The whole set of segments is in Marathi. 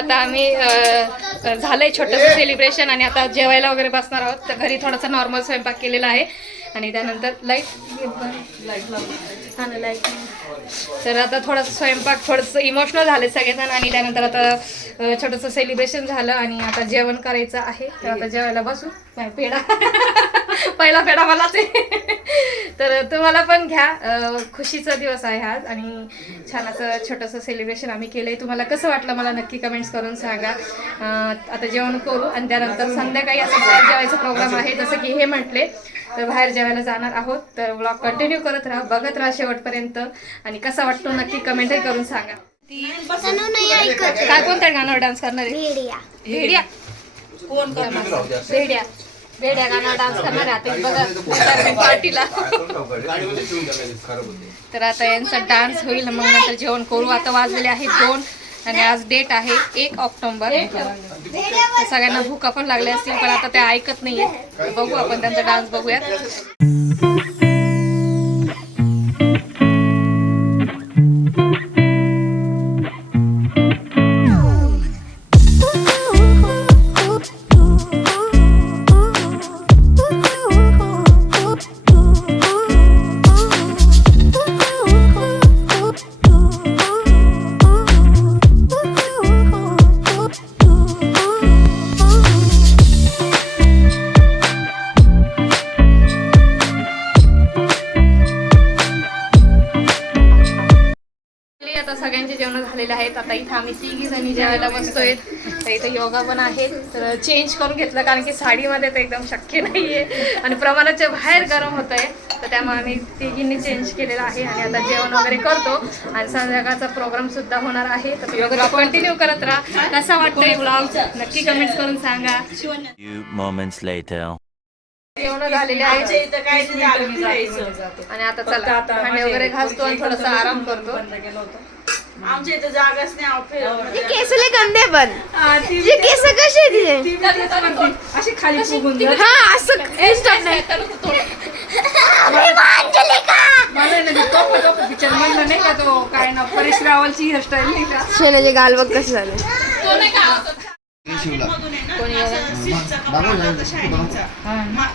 आता आम्ही झालंय छोटंसं सेलिब्रेशन आणि आता जेवायला वगैरे बसणार आहोत. तर घरी थोडासा नॉर्मल स्वयंपाक केलेला आहे आणि त्यानंतर लाईट तर आता थोडंसं स्वयंपाक थोडंसं इमोशनल झाले सगळेजण आणि त्यानंतर आता छोटंसं सेलिब्रेशन झालं आणि आता जेवण करायचं आहे. तर आता जेवायला बसू. पेढा पहिला पेढा मलाच आहे. तर तुम्हाला पण घ्या. खुशीचा दिवस आहे आज आणि छान असं छोटंसं सेलिब्रेशन आम्ही केलंय. तुम्हाला कसं वाटलं मला नक्की कमेंट्स करून सांगा. आता जेवण करू आणि त्यानंतर संध्याकाळी असं बाहेर जेवायचा प्रोग्राम आहे जसं की हे म्हटले. तर बाहेर जेवायला जाणार आहोत. तर व्लॉग कंटिन्यू करत राहा, बघत राहा शेवटपर्यंत आणि कसा वाटतो नक्की कमेंटही करून सांगा. काय कोणत्या गाण्यावर डान्स करणार आहे? भेडिया भेडिया भेड्या गाण्यावर डान्स करणार आहे आता बघा पार्टीला. तर आता यांचा डान्स होईल मग नंतर जेवण करू. आता वाजलेले आहेत 2 आणि आज डेट आहे 1 ऑक्टोबर. सगळ्यांना भूका पण लागल्या असतील पण आता त्या ऐकत नाहीये. बघू आपण त्यांचा डान्स बघूयात. सगळ्यांचे जेवण झालेले आहेत. आता इथं आम्ही 3 जणी जेवायला बसतोय. तर इथं योगा पण आहे. तर चेंज करून घेतलं कारण की साडीमध्ये तर एकदम शक्य नाहीये आणि प्रमाणाच्या बाहेर गरम होत आहे. तर त्यामुळे आम्ही 3 चेंज केलेलं आहे आणि आता जेवण वगैरे करतो आणि संध्याकाळचा प्रोग्राम सुद्धा होणार आहे. तर योगा कंटिन्यू करत राहा. कसा वाटतोय व्लॉग नक्की कमेंट्स करून सांगा. जेवण झालेले आहे आणि आता चला भांडे वगैरे घासतो आणि थोडासा आराम करतो. आमच्या इथे जागाच नाही. केस लय गंदे पण जे केस कसे अशी खाली फुगून हा असं स्टॉप नाही. पिक्चर म्हणलं नाही का तो काय ना परेश रावलची हेअरस्टाईल नाही का शेणाचे गाल बघ कसं झालं.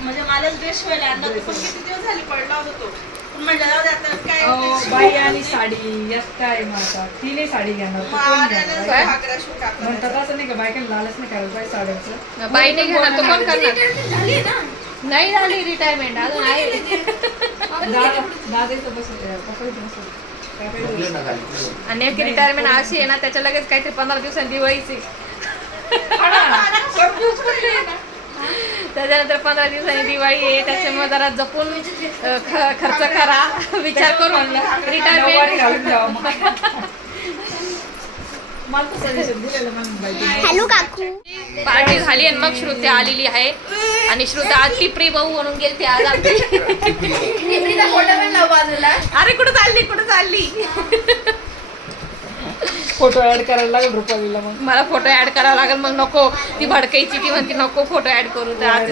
म्हणजे मलाच ड्रेस शिवायला आणला होता पण किती दिवस झाले पडला होता तो. पण म्हणलं जाऊ दे आता काय बाई आणि साडी यात काय म्हणतात. तिने साडी घेणार म्हणतात असं नाही का बायकांना लालच नाही करायचं बाई साड्याचं. बाई नाही घेणार तो कोण करणार. नाही झाली रिटायरमेंट अजून आहे. दादाचं आणि नेमकी रिटायरमेंट अशी आहे ना त्याच्या लगेच काहीतरी 15 दिवसांनी दिवाळीची. त्याच्यानंतर 15 दिवसांनी दिवाळी आहे. त्याच्यामुळे जरा जपून खर्च करा विचार करून रिटायरमेंट. हॅलो काकू. पार्टी झाली आणि मग श्रुती आलेली आहे आणि श्रुती आज टिपरी भाऊ म्हणून गेलते आज आमची. अरे कुठं चालली फोटो ऍड करायला लागेल रुपालीला. मग मला फोटो ऍड करावा लागेल. मग नको ती भडकायची ती म्हणते नको फोटो ऍड करू. तर आज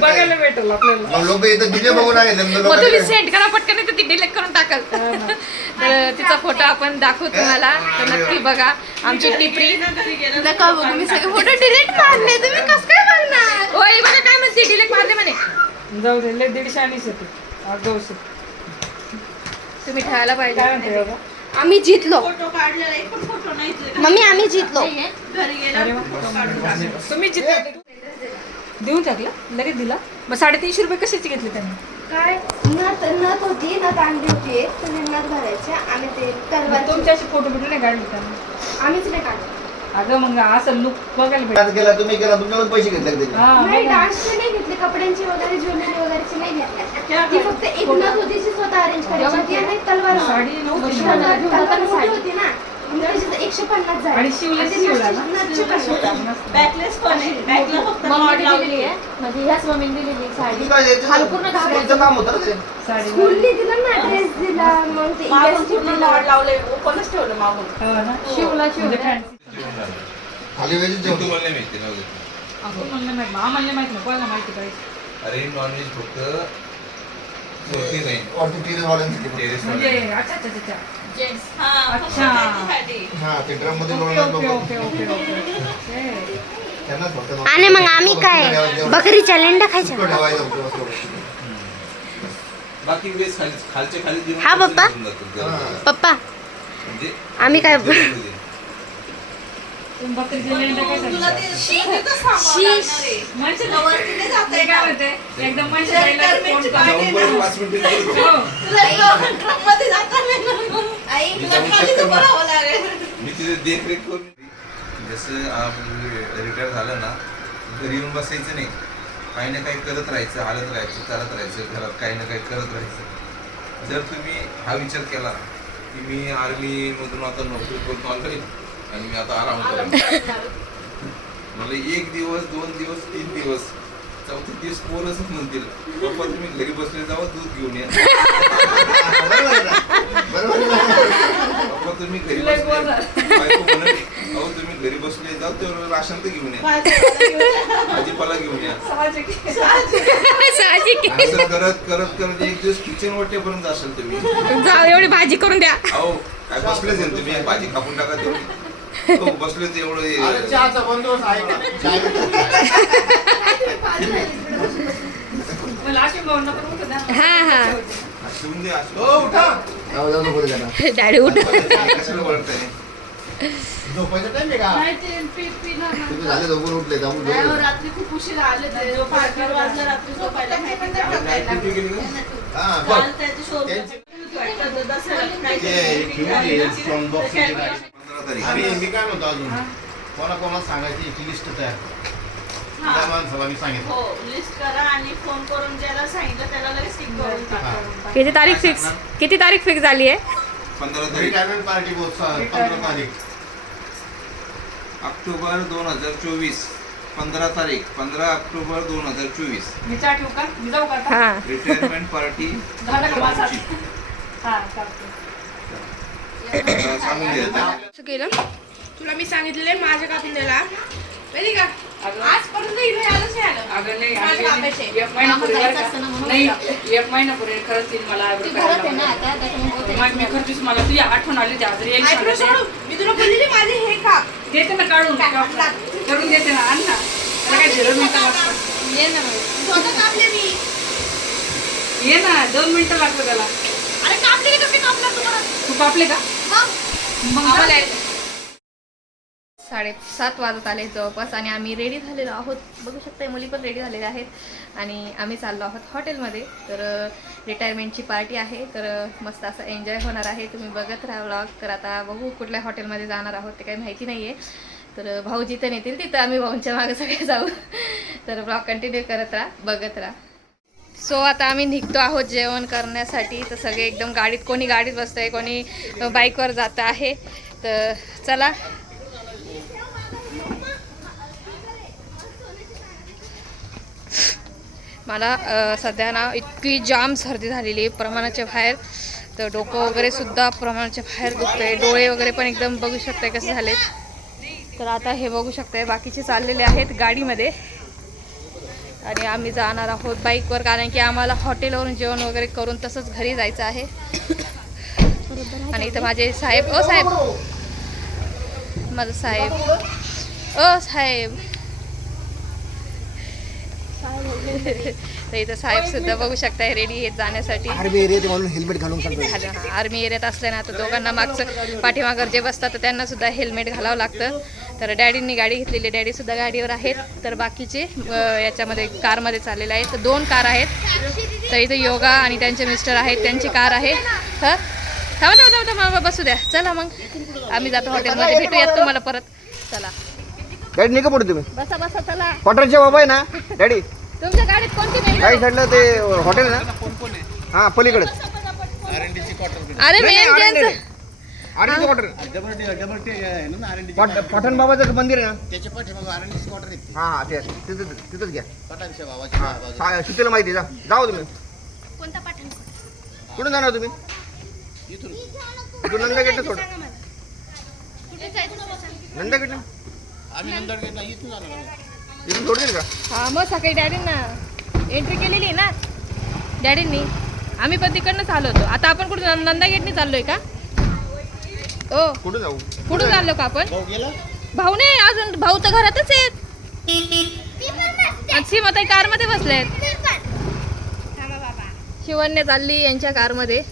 बघायला भेटेल आपल्याला. मग तुम्ही सेंड करा पटकन नाही तर ती डिलीट करून टाकल. तर तिचा फोटो आपण दाखवू तुम्हाला. तर नक्की बघा आमची टिपरी. नका बघू मी सगळे फोटो डिलीट मारले. तुम्ही कसं काय बघणार. होय बघा काय म्हणते डिलीट मारले म्हणे. जाऊ दे 150 आणीच होते. तुम्ही ठेवायला काय पाहिजे. म्हणते बाबा. आम्ही जितलो फोटो काढलेला एक पण फोटो नाही मम्मी. आम्ही जितलो. घरी गेला तुम्ही जिथे देऊन टाकला लगेच दिला. मग 350 रुपये कशाची घेतली त्यांनी. काय नथ होती नथ आणली होती. तुम्ही नथ घालायचे आम्ही ते तलवार. तुमचे असे फोटो बिटो नाही काढले त्यांनी. आम्हीच नाही काढलं. अगं मग असं लुक बघायला भेटत. तुम्ही केला तुमच्याकडून पैसे घेतले नाही डान्सचे नाही घेतले. कपड्यांची वगैरे ज्वेलरी वगैरेची नाही घेतले. ती फक्त एक नथ होती जी स्वतः अरेंज करायची आणि तलवार साडी नव्हती. तलवार मोठी होती ना. 150 झाली. आणि शिवलेच शिवला ना. बॅकलेस पण आहे. बॅकला फक्त मम्मीने दिलेली आहे म्हणजे ह्याच मम्मीने दिलेली साडी. पूर्ण काम होतं ते. साडी स्कूलने दिला ना ड्रेस दिला. मग ते इलास्टिक लावले ओपनच ठेवलं मागून. शिवला खाली वेळेस जेवतो. आपण म्हणलं माहिती आम्हाला माहिती नाही कोणाला माहिती पाहिजे. अरे नॉनव्हेज फक्त वरती नाही वरती टेरेसवाल्यांसाठी टेरेस म्हणजे अच्छा अच्छा अच्छा जेंट्स अच्छा. हा ते ड्रम मध्ये ओके लोळणार ओके लोक ओके ओके ओके ओके. त्यांनाच फक्त आणि मग आम्ही काय बकरीच्या लेंडा खायच्या ठेवायचं होतं असं. बाकी वेळेस खालच्या खाली जेवण हा, पप्पा? होऊन जातं गरम. हा. पप्पा म्हणजे आम्ही काय तुम्ही बकरीचे लेंडा काय सांगता? माणसं ते काय होते एकदम माणसं जायला फोन करतात. जाऊन बरं 5 मिनिटं गेलो. हो. मी तिथे देखरेख करून जसं रिटायर झालं ना घरी येऊन बसायचं नाही, काही ना काही करत राहायचं, हालत राहायचं, चालत राहायचं, घरात काही ना काही करत राहायचं. जर तुम्ही हा विचार केला की मी आर्मीमधून आता नोकरी करून आलोय आणि मी आता आराम करेन, मला 1 दिवस 2 दिवस 3 दिवस 4 दिवस पोरच म्हणतील पप्पा तुम्ही घरी बसले जावा दूध घेऊन या. बरोबर आहे ना? पप्पा तुम्ही घरी लय बसले बोल झालं. बायको म्हणत, अहो तुम्ही घरी बसले जाऊ तेवढं राशन तर घेऊन या, भाजीपाला घेऊन या. साहजिक आहे. साहजिक आहे. असं करत करत करत 1 दिवस किचन वाटेपर्यंत असेल तुम्ही. जाऊ एवढी भाजी करून द्या. अहो काय बसलेच आहे तुम्ही, भाजी कापून टाका तेवढी. हो बसलेच अरे एवढं चहाचा बंदोबस्त आहे का? चाय मला अशी भावना पण होत ना. हा हा शिवून दे हो, उठा. जाऊ जाऊ नको त्याला. डॅडी उठ. कशाला वळताय. झोपायचा टाइम आहे का? नाही ते पिणार ना. तुम्ही झाले झोपून उठले जाऊन नाही, झोपू. रात्री खूप उशीर आले ते जो 5 वाजता रात्री झोपायला किती गेली का? हा, बघ. पंधरा तारीख. आणि मी काय म्हणतो अजून कोणाकोणाला सांगायची याची लिस्ट तयार करा. त्या माणसाला मी सांगितलं हो लिस्ट करा आणि फोन करून ज्याला सांगितलं त्याला लगेच टिक करून टाका. किती तारीख फिक्स झाली आहे? 15 तारीख रिटायरमेंट पार्टी 15 तारीख ऑक्टोबर 2024. 15 तारीख 15 ऑक्टोबर 2024 मी चहा ठेवू का? मी जाऊ का आता? हा रिटायरमेंट पार्टी झालं का माझा? हा टाकते. सांगून द्या. असं केलं. तुला मी सांगितलेले माझ्या कापिंदेला माहिती का अगं- आजपर्यंत इथे आलंच नाही आलं अगं नाही, माझ्या अगं बापाचे. नाही. 1 महिनापूर्वी बरं जायचं असतं ना का? म्हणून. नाही 1 महिनापूर्वी खरंच तिने मला eyebrow करायला लावले. मग मी खरंच मला तुझी आठवण आली होती आज येईल आयब्रो सांगायचे. सोडून मी तुला बोललेली माझे हे काप देते ना काढून टाक, टाक. करून देते ना आण ना त्याला काय झिरो मिनिटं लागतात ये ना मग. स्वतः कापले मी ये ना 2 मिनिटं लागतं त्याला अरे कापले कसे कापणार तुम्हाला तू कापले का मग आम्हाला 7:30 वाजत आले जवळपास आणि आम्ही रेडी झालेलो आहोत. बघू शकता मुली पण रेडी झालेल्या आहेत आणि आम्ही चाललो आहोत हॉटेलमध्ये. तर रिटायरमेंटची पार्टी आहे, तर मस्त असं एन्जॉय होणार आहे. तुम्ही बघत राहा व्लॉग. तर आता बघू कुठल्या हॉटेलमध्ये जाणार आहोत ते काही माहिती नाही आहे. तर भाऊ जिथं नेतील तिथं आम्ही भाऊंच्या मागे सगळे जाऊ. तर व्लॉग कंटिन्यू करत राहा, बघत राहा. सो आता आम्ही निघतो आहोत जेवण करण्यासाठी. तर सगळे एकदम गाडीत, कोणी गाडीत बसतं आहे, कोणी बाईकवर जातं आहे. तर चला. मला सध्या ना इतकी जाम सर्दी झालेली आहे प्रमाणाच्या बाहेर. तर डोकं वगैरे सुद्धा प्रमाणाच्या बाहेर दुखतं आहे, डोळे वगैरे पण एकदम बघू शकताय कसे झालेत. तर आता हे बघू शकताय बाकीचे चाललेले आहेत गाडीमध्ये आणि आम्ही जाणार आहोत बाईकवर, कारण की आम्हाला हॉटेलवरून जेवण वगैरे करून तसंच घरी जायचं आहे. आणि इथं माझे साहेब, ओ साहेब, माझं साहेब, ओ साहेब. तर इथं साहेब सुद्धा बघू शकताय रेडी आहेत जाण्यासाठी. आर्मी एरिया ते म्हणून हेल्मेट घालून सांगतो. आर्मी एरियात असले ना तर दोघांना मागचं पाठीमागं जे बसतात तर त्यांना सुद्धा हेल्मेट घालावं लागतं. तर डॅडींनी गाडी घेतलेली, डॅडी सुद्धा गाडीवर आहेत. तर बाकीचे याच्यामध्ये कारमध्ये चाललेले आहेत. तर 2 कार आहेत. तर इथं योगा आणि त्यांचे मिस्टर आहेत, त्यांची कार आहे. तर थांबा मला बसू द्या. चला मग आम्ही जातो हॉटेलमध्ये, भेटूयात तुम्हाला परत. चला गाडी निघा पुढे तुम्ही. बसा बसा चला. क्वार्टरचे बाबा आहे ना डॅडी, तुमच्या गाडीत कोणती नाही? काही साईडला ते हॉटेल आहे ना, हा पलीकडे. अरे मेन त्यांचं आरएनडी क्वार्टर, पठाण बाबाचं मंदिर आहे ना, त्याच्या पाठीमागं आरएनडीसी क्वार्टर आहे हा हा ते तिथंच घ्या. पठाणच्या भावाची हा शीतल माहिती जा, जाऊ तुम्ही. कोणता पाठण कुठून जाणार तुम्ही? इथून इथून नंदागेटला सोड. कुठे जायचं नंदागेटला आम्ही नंदरगडला इथून जाणार आहोत. इथून सोडतील का? हा मग सकाळी डॅडींना एंट्री केलेली आहे ना डॅडींनी. आम्ही पण तिकडनंच आलो होतो. आता आपण कुठं नंदा गेटने चाललोय का? ओ कुठं जाऊ? कुठून चाललो का आपण? भाऊ गेला? भाऊ नाही अजून, भाऊ तर घरातच आहेत. सीमाताई कार मध्ये बसलेत. शिवन्य चालली यांच्या कार मध्ये.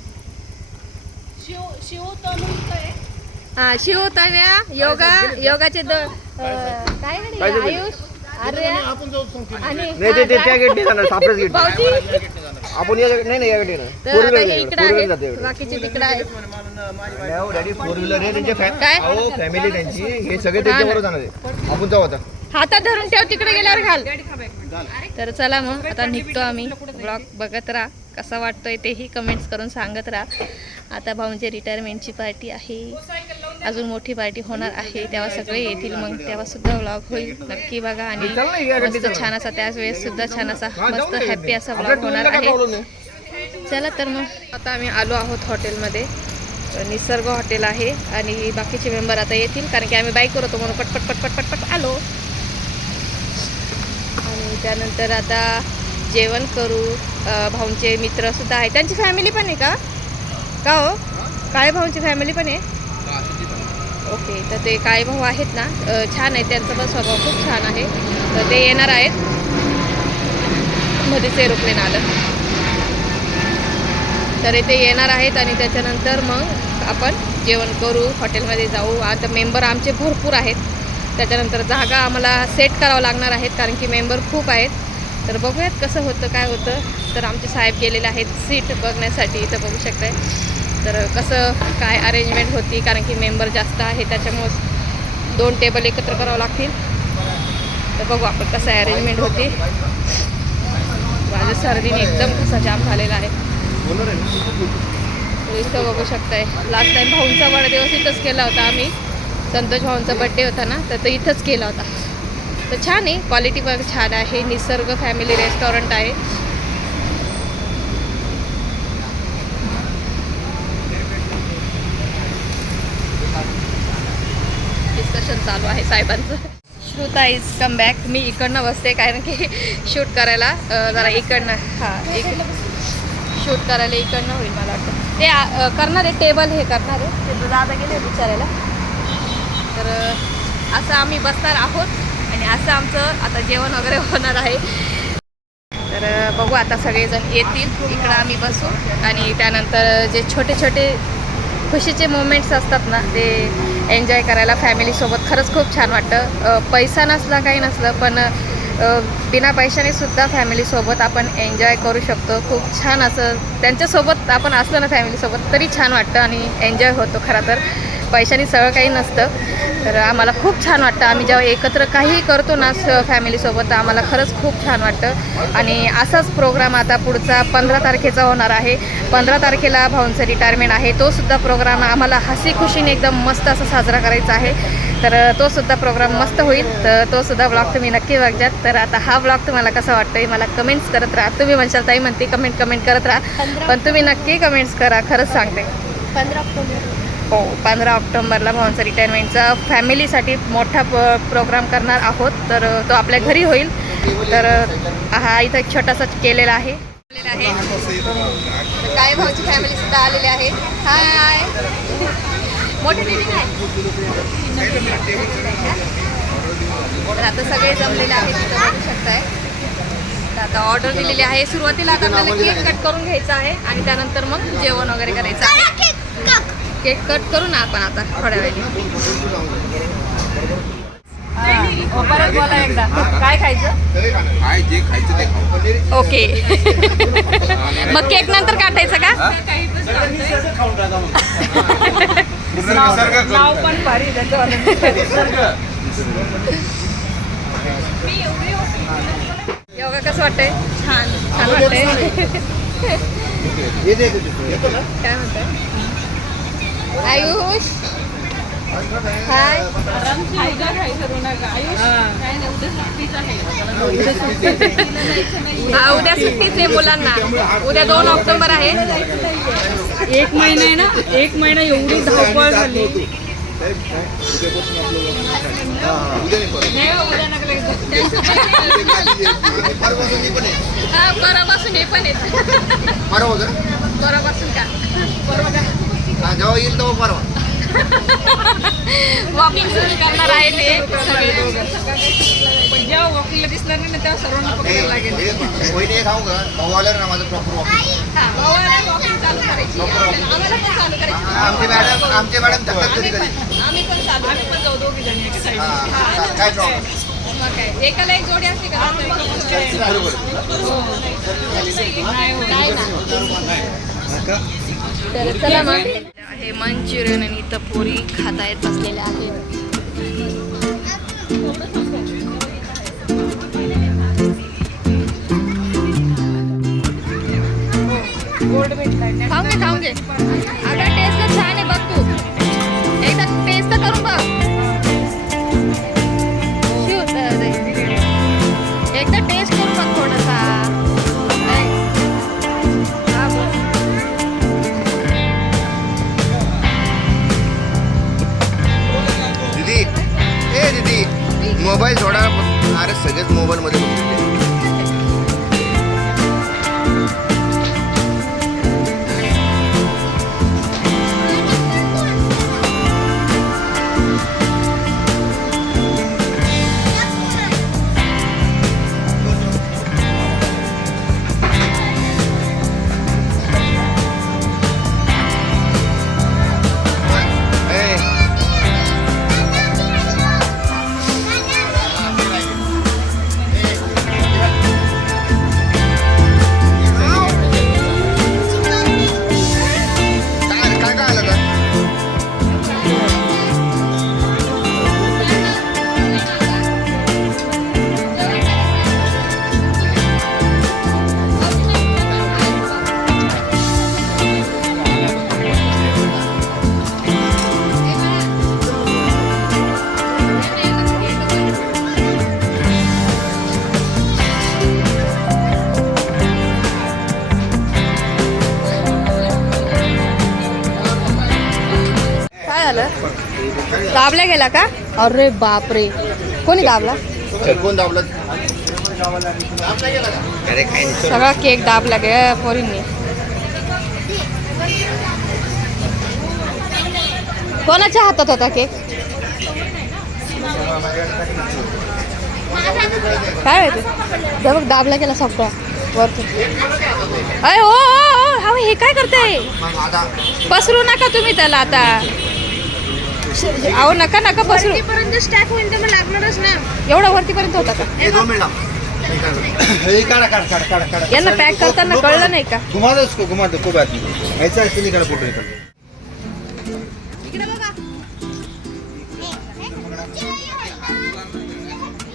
हा शिवतान्या योगाचे काय म्हणे आयुष अरे आपण जाऊ सांगतो. आणि नाही ते त्या गेटने जाणार, सापरेच गेट. भाऊजी आपण या नाही नाही या गेटने. तर आता हे इकडे आहेत, बाकीचे तिकडे आहेत. डॅडी फोर व्हीलर आहे त्यांच्या काय? फॅमिली त्यांची, हे सगळे त्यांच्याबरोबर जाणार आहे. आपण जाऊ आता. हातात धरून ठेव, तिकडे गेल्यावर घाल. तर चला मग आता निघतो आम्ही. ब्लॉग बघत राहा, कसा वाटतोय तेही कमेंट्स करून सांगत राहा. आता भाऊंची रिटायरमेंटची पार्टी आहे, अजून मोठी पार्टी होणार आहे, तेव्हा सगळे येतील, मग तेव्हा सुद्धा ब्लॉग होईल. नक्की बघा. आणि मस्त छान असा त्याच वेळेस सुद्धा छान असा मस्त हॅपी असा ब्लॉग होणार आहे. चला तर मग आता आम्ही आलो आहोत हॉटेलमध्ये. निसर्ग हॉटेल आहे आणि बाकीचे मेंबर आता येतील, कारण की आम्ही बाईकवर होतो म्हणून पटपट पटपट पटपट आलो. आणि त्यानंतर आता जेवण करू. भाऊंचे मित्रसुद्धा आहे, त्यांची फॅमिली पण आहे का हो? काळे भाऊंची फॅमिली पण आहे. ओके, तर ते काळे भाऊ आहेत ना, छान आहे, त्यांचा पण स्वभाव खूप छान आहे. तर ते येणार आहेत. मध्येच एरोप्लेन आलं, तर ते येणार आहेत आणि त्याच्यानंतर मग आपण जेवण करू, हॉटेलमध्ये जाऊ. आता मेंबर आमचे भरपूर आहेत, त्याच्यानंतर जागा आम्हाला सेट करावं लागणार आहेत, कारण की मेंबर खूप आहेत. तर बघूयात कसं होतं काय होतं. तर आमचे साहेब गेलेले आहेत सीट बघण्यासाठी, इथं बघू शकताय. तर कसं काय अरेंजमेंट होती, कारण की मेंबर जास्त आहे, त्याच्यामुळं 2 टेबल एकत्र करावं लागतील. तर बघू आपण कसं अरेंजमेंट होती. माझ्या सर्दीने एकदम कसा जाम झालेला आहे. तर इथं बघू शकताय, लास्ट टाईम भाऊंचा वाढदिवस इथंच केला होता आम्ही. संतोष भाऊंचा बड्डे होता ना, तर तो इथंच केला होता. तर छान आहे, क्वालिटी पण छान आहे. निसर्ग फॅमिली रेस्टॉरंट आहे. डिस्कशन चालू आहे साहेबांचं. श्रुता इज कम बॅक. मी इकडनं बसते, कारण की शूट करायला जरा इकडनं शूट करायला इकडनं होईल मला वाटतं. ते करणार आहे, टेबल हे करणार आहे, ते दादा गेले विचारायला. तर असं आम्ही बसणार आहोत आणि असं आमचं आता जेवण वगैरे होणार आहे. तर बघू आता सगळेजण येतील, इकडं आम्ही बसू आणि त्यानंतर जे छोटे छोटे खुशीचे मोमेंट्स असतात ना, ते एन्जॉय करायला फॅमिलीसोबत खरंच खूप छान वाटतं. पैसा नसला काही नसलं, पण बिना पैशाने सुद्धा फॅमिलीसोबत आपण एन्जॉय करू शकतो. खूप छान असं त्यांच्यासोबत आपण असलं ना फॅमिलीसोबत तरी छान वाटतं आणि एन्जॉय होतो. खरं तर पैशाने सगळं काही नसतं. तर आम्हाला खूप छान वाटतं, आम्ही जेव्हा एकत्र काहीही करतो ना फॅमिलीसोबत, आम्हाला खरंच खूप छान वाटतं. आणि असाच प्रोग्राम आता पुढचा 15 तारखेचा होणार आहे. 15 तारखेला भाऊंचं रिटायरमेंट आहे, तो सुद्धा प्रोग्राम आम्हाला हसी खुशीने एकदम मस्त असं साजरा करायचा आहे. तर तो सुद्धा प्रोग्राम मस्त होईल, तर तो सुद्धा ब्लॉग तुम्ही नक्की बघजात. तर आता हा ब्लॉग तुम्हाला कसा वाटतोय मला कमेंट्स करत राहा. तुम्ही म्हणशाल ताई म्हणते कमेंट करत राहा, पण तुम्ही नक्की कमेंट्स करा, खरंच सांगते. 15 ऑक्टोबर हो, 15 ऑक्टोबरला भाऊंचा रिटायरमेंटचा फॅमिलीसाठी मोठा प्रोग्राम करणार आहोत. तर तो आपल्या घरी होईल. तर हा इथं एक छोटासा केलेला आहे. काय भाऊची फॅमिली सुद्धा आलेली आहे. हाय, मोठे मीटिंग आहे. तर आता सगळे जमलेले आहेत, तिथं बघू शकताय. तर आता ऑर्डर दिलेली आहे. सुरुवातीला आता आपल्याला केक कट करून घ्यायचा आहे आणि त्यानंतर मग जेवण वगैरे करायचं आहे. केक कट करू ना आपण आता थोड्या वेळाने. परत बोला एकदा, काय खायचं? काय जे खायचं ते खाऊ. ओके. मग केक नंतर काटायचं का? नाव पण भारी योगा कसं वाटतंय? छान वाटतंय. काय म्हणताय आयुष? हाय. हा, उद्या सुट्टीच आहे मुलांना. उद्या 2 ऑक्टोबर आहे. 1 महिना आहे ना, 1 महिना एवढी धावपळ झाली. परवापासून हे पण येत. परवापासून का परवा का हा, जेव्हा येईल तेव्हा परवा. वॉकिंग सुरू करणार आहे ते सगळे. पण जेव्हा वॉकिंगला दिसणार नाही ना तेव्हा सर्वांना पकडायला लागेल. वहिनी खाऊ का भाऊ आल्यावर ना माझं प्रॉपर वॉकिंग. हा, भावाला वॉकिंग चालू करायची. आम्हाला पण चालू करायची. आमचे मॅडम थकतात कधी कधी. आम्ही पण चालू आम्ही पण जाऊ दोघी जणी एका side ला. हा, काय प्रॉब्लेम. मग काय एकाला एक जोडी असते का बरोबर. नाही ना. तर चला मग हे मंचुरियन आणि इथं पोरी खातायत बसलेल्या आहेत. खाऊन घे अगं टेस्ट छान आहे बघ तू एकदा टेस्ट तर करून बघ. एकदा टेस्ट करून बघ थोडासा. हा बोल. दीदी ए दीदी मोबाईल थोडा. अरे सगळेच मोबाईल मध्ये बघते. दाबला गेला का? अरे बापरे कोणी दाबला? कोण दाबलं? सगळा केक दाबला गे पोरींनी. कोणाच्या हातात होता केक? काय माहिती ते बघ दाबला गेला सगळा वरतून. अरे हो हो हे काय करताय? पसरू नका तुम्ही त्याला आता. अहो नका नका पसरू. स्टॅक होईल तर मग लागणारच ना. एवढा वरतीपर्यंत होता का? यांना पॅक करताना कळलं नाही का? घुमा दो उसको, घुमा दो, कोई बात नहीं. ऐसा ऐसे निकाल फोटो निकाल.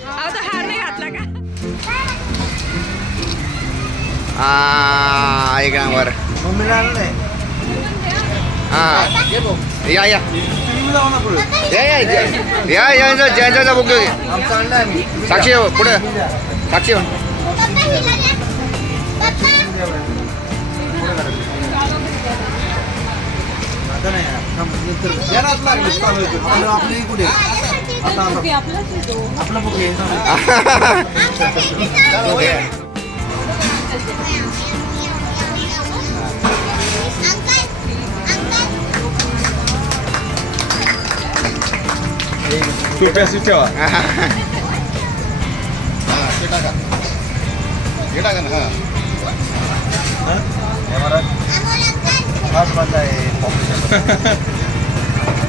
अहो तो हार नाही घातला का? एक नंबर. हा या या जयंचा बुक घेऊ. साक्षी पुढे साक्षी. सुट्या सुट्या ये टाका ना. हमारा खास बंदा है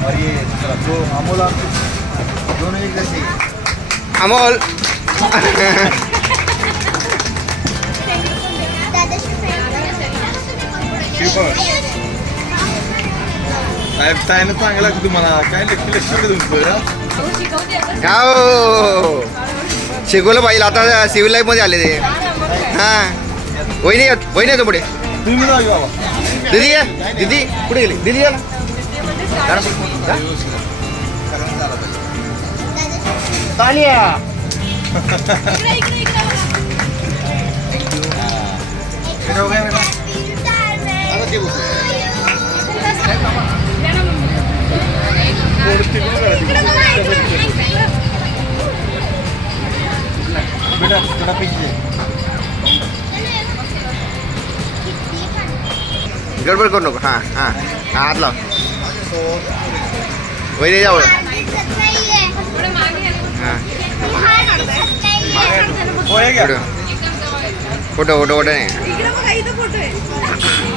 और ये दूसरा तो अमोल और दोनों एक जैसे ही. अमोल ताईनं चांगला की तुम्हाला काय लक्ष तुमचं. हो शिकवलं पाहिजे. आता सिव्हिल लाईफ मध्ये आले ते. हा वहिनी वहिनी येतो पुढे. तुम्ही जाऊ बाबा. दीदी ये दीदी कुठे गेली? दीदी या ना. बेटा थोड़ा पीछे. गडबड करू नको. हां हां हां हात लाव. वहिनी जाऊ. हां फोटो फोटो फोटो नाही.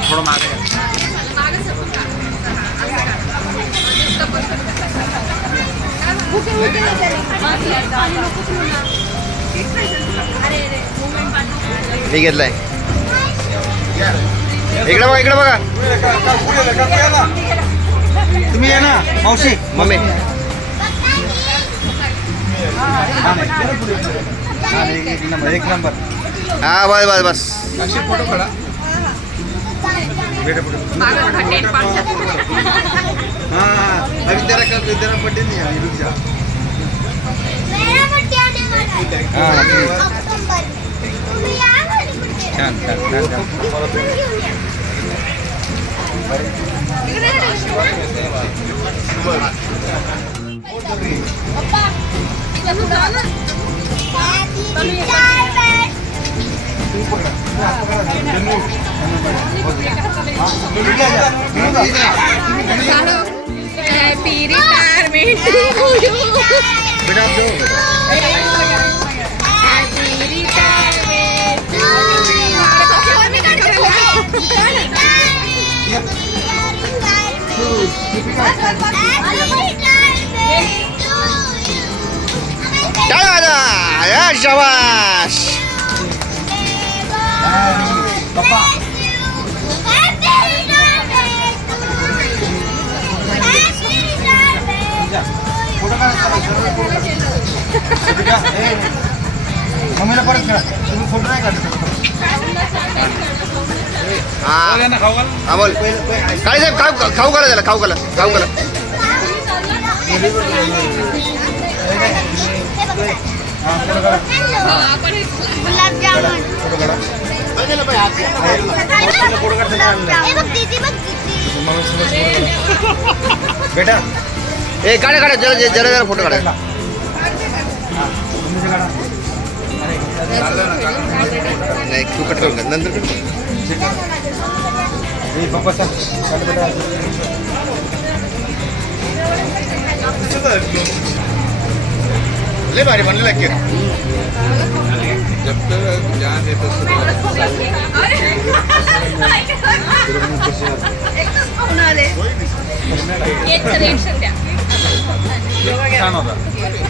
थोडं मागे मी घेतलाय. इकडे बघा इकडे बघा. तुम्ही या ना मावशी. मम्मी एक नंबर. हा बस बस बस. फोटो काढा. हाँ अभी तेरा बर्थडे नहीं है, रुक जा. छान छान छान. Happy retirement to you. टाळ्या वाजवा. या शाबास. मम्मीला परत करा. तुम्ही फोटो नाही काढले. हा बोल. काळे साहेब खाऊ खाऊ करा त्याला. खाऊ करा खाऊ करा. बेटा ए काढा काढा जरा जरा जरा फोटो काढा. नाही तू कट करून घ्या. नंतर कट कर. पप्पा लय भारी बनलेला केक. जब तक जान देतो छान होता.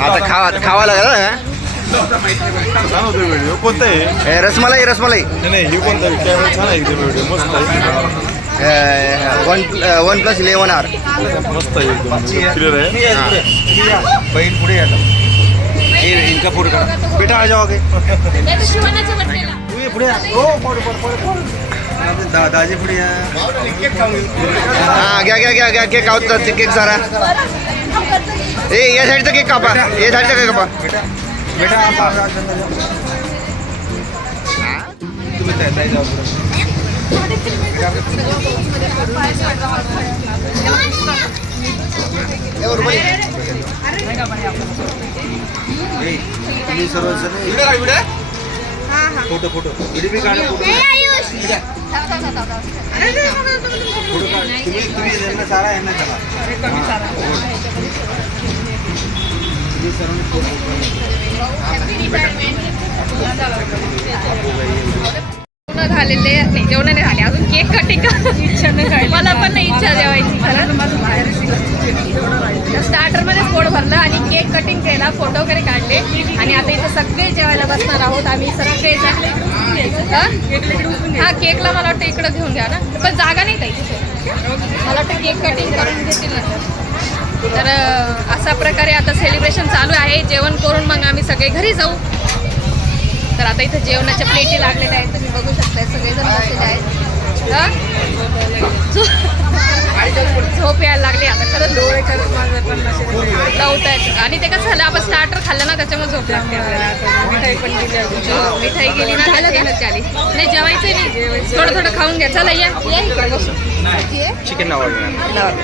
आता खावा लागला ना. छान होतो व्हिडिओ. कोणता आहे? रसमलाई रसमलाई. नाही ही कोणता कॅमेरा छान आहे एकदम. व्हिडिओ मस्त आहे. 1+11R. मस्त आहे एकदम क्लिअर आहे. बहीण पुढे या. इनका फोटो काढा. बेटा आ जाओ आगे. पुढे या. हो दादाजी पुढे या. हा घ्या घ्या घ्या घ्या. केक खाऊ. केक सारा. ए या साईडचा केक कापा. या साईडचा केक कापा. बेटा बेटा तुम्ही ताई जाऊ. तुम्ही सर्वजण फोटो फोटो बी काढा. तुम्ही यांना सारा यांना चला. झालेले नाही. जेवण नाही झाले अजून. केक कटिंग इच्छा नाही. मला पण नाही इच्छा जेवायची खरं. स्टार्टर मध्ये पोट भरलं आणि केक कटिंग केला. फोटो वगैरे काढले आणि आता इथं सगळे जेवायला बसणार आहोत आम्ही सगळे. हा केकला मला वाटतं इकडं घेऊन घ्या ना. पण जागा नाही ताई तिथे. मला वाटतं केक कटिंग करून घेतील नंतर. तर अशा प्रकारे आता सेलिब्रेशन चालू आहे. जेवण करून मग आम्ही सगळे घरी जाऊ. तर आता इथं जेवणाच्या प्लेटी लागलेल्या आहेत. तुम्ही बघू शकताय सगळेजण बसलेले आहेत. झोप यायला लागली आता खरंच. डोळे लावत आहेत. आणि ते कसं झालं आपण स्टार्टर खाल्लं ना त्याच्यामुळे झोप लागते. मिठाई गेली ना त्याच्यानंच आली. नाही जेवायचं नाही. थोडं थोडं खाऊन घ्या. चला या इकडे बसू. चिकन नाव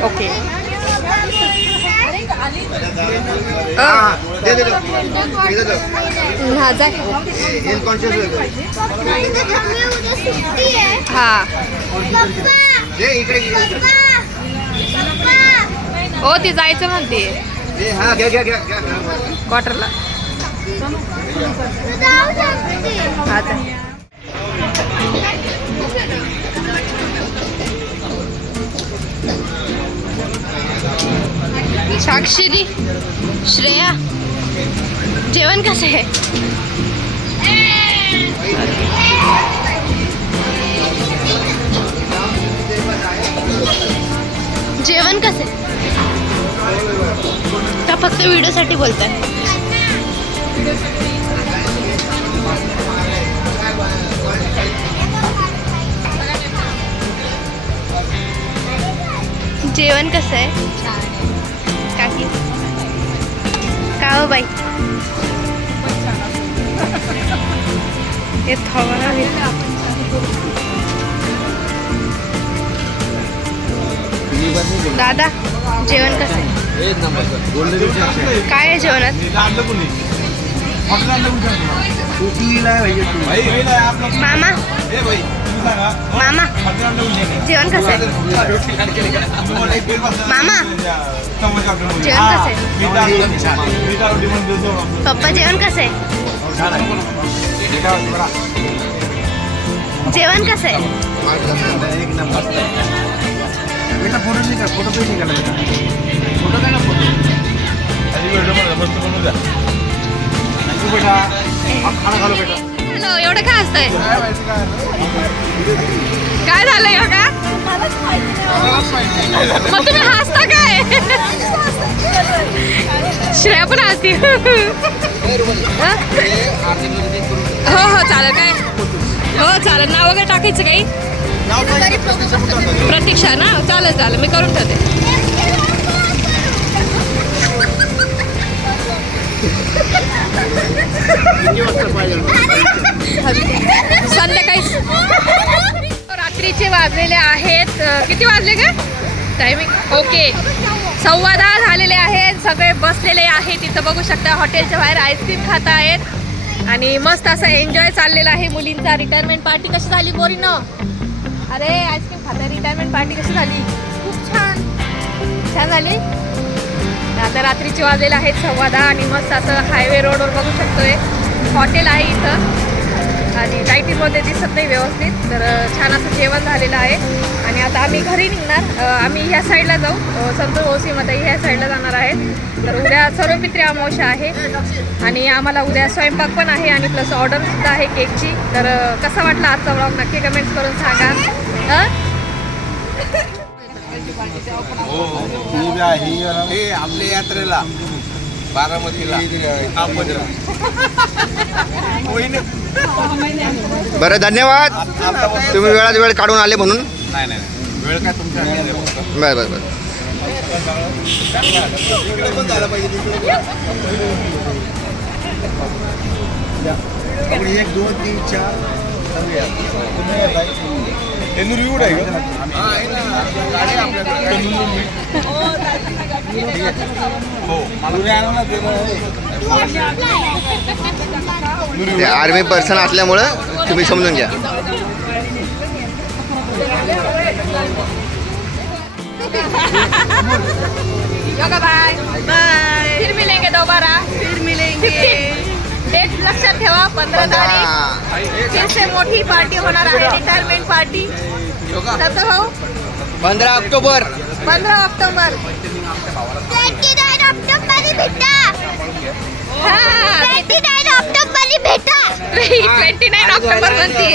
ओके. दे दे दे. इथं दे. हा जा हेल्थ कॉन्शियस होतो. हा दे इकडे इकडे. हो ती जायचं म्हणते दे हा घ्या घ्या घ्या घ्या. क्वार्टरला. हा जा. साक्षी श्रेया जेवण कसं आहे? जेवण कसं आहे का फक्त व्हिडिओसाठी बोलताय? जेवण कसं आहे काकी? का हो बाई हे थोडा दादा जेवण कसं आहे? एक नंबर. काय आहे जेवणात? मामा मामा जेवण कसं आहे? मामा जेवण कसं आहे? पप्पा जेवण कसं आहे? जेवण कसं आहे? एक नंबर. बेटा फोटो निघा, फोटो पे निघाला बेटा. फोटो काय ना फोटो. मस्त बनवू द्या. थँक्यू बेटा. खाना खालो बेटा. हॅलो एवढं काय असतंय? काय झालं हो का? मग तुम्ही हसता काय? श्रेया पण हसती. हो हो चालेल काय? हो चालेल. नाव वगैरे टाकायचं काही? प्रतीक्षा ना चालेल चालेल मी करून ठेवते. संध्याकाळी रात्रीचे वाजलेले आहेत किती वाजले का टायमिंग? ओके 10:15 झालेले आहेत. सगळे बसलेले आहेत तिथं बघू शकता. हॉटेलच्या बाहेर आईस्क्रीम खात आहेत आणि मस्त असा एन्जॉय चाललेला आहे मुलींचा. रिटायरमेंट पार्टी कशी झाली बोरीनो? अरे आईस्क्रीम खाता. रिटायरमेंट पार्टी कशी झाली? खूप छान झाली. आता रात्रीचे वाजलेले आहेत 10:15 आणि मस्त असं हायवे रोडवर बघू शकतोय. हॉटेल आहे इथं आणि लाईटीमध्ये दिसत नाही व्यवस्थित. तर छान असं जेवण झालेलं आहे आणि आता आम्ही घरी निघणार. आम्ही ह्या साईडला जाऊ. संतोष ओसीमध्ये ह्या साईडला जाणार आहे. तर उद्या सर्वपित्री अमावस्या आहे आणि आम्हाला उद्या स्वयंपाक पण आहे आणि प्लस ऑर्डरसुद्धा आहे केकची. तर कसा वाटला आजचा व्लॉग नक्की कमेंट्स करून सांगा. हे आपल्या यात्रेला बारामतीला बरं धन्यवाद. तुम्ही वेळात वेळ काढून आले म्हणून. नाही नाही वेळ काय तुमच्या बरं बरं बरं. एक 2 3 4 ते आर्मी पर्सन असल्यामुळं तुम्ही समजून घ्या. Yoga bye bye. फिर मिलेंगे दोबारा. फिर मिलेंगे. डेट लक्षात ठेवा 15 तारीख फिर से मोठी पार्टी होणार आहे. Retirement party. कसं भाऊ? 15 ऑक्टोबर. 15 ऑक्टोबर. 29 ऑक्टोबर भेटा. हा 29 ऑक्टोबर भेटा. 29 ऑक्टोबर म्हणते.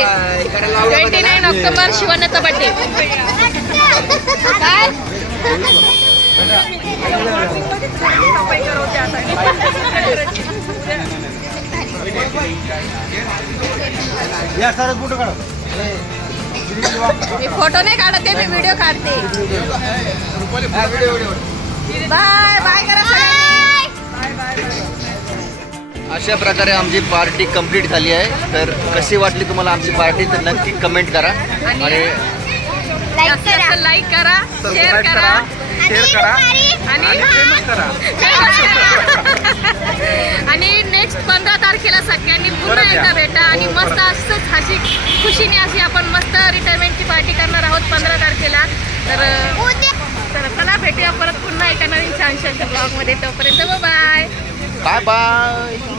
29 ऑक्टोबर शिवण्याचा बर्थडे. काय या सारे फोटो काढा. मी फोटो नाही काढते मी व्हिडिओ काढते. बाय बाय करा सगळ्यांनी. अशा प्रकारे आमची पार्टी कंप्लीट झाली आहे. तर कशी वाटली तुम्हाला आमची पार्टी तर नक्की कमेंट करा आणि लाईक करा शेअर करा शेअर करा आणि आणि फेमस करा. आणि नेक्स्ट 15 तारखेला सगळ्यांनी पुन्हा परत या. एकदा भेटा आणि हो, मस्त परत. असंच हशी खुशीने अशी आपण मस्त रिटायरमेंटची पार्टी करणार आहोत 15 तारखेला. तर चला भेटूया परत पुन्हा एका नवीन छानशा ब्लॉगमध्ये. तोपर्यंत बाय. Bye bye.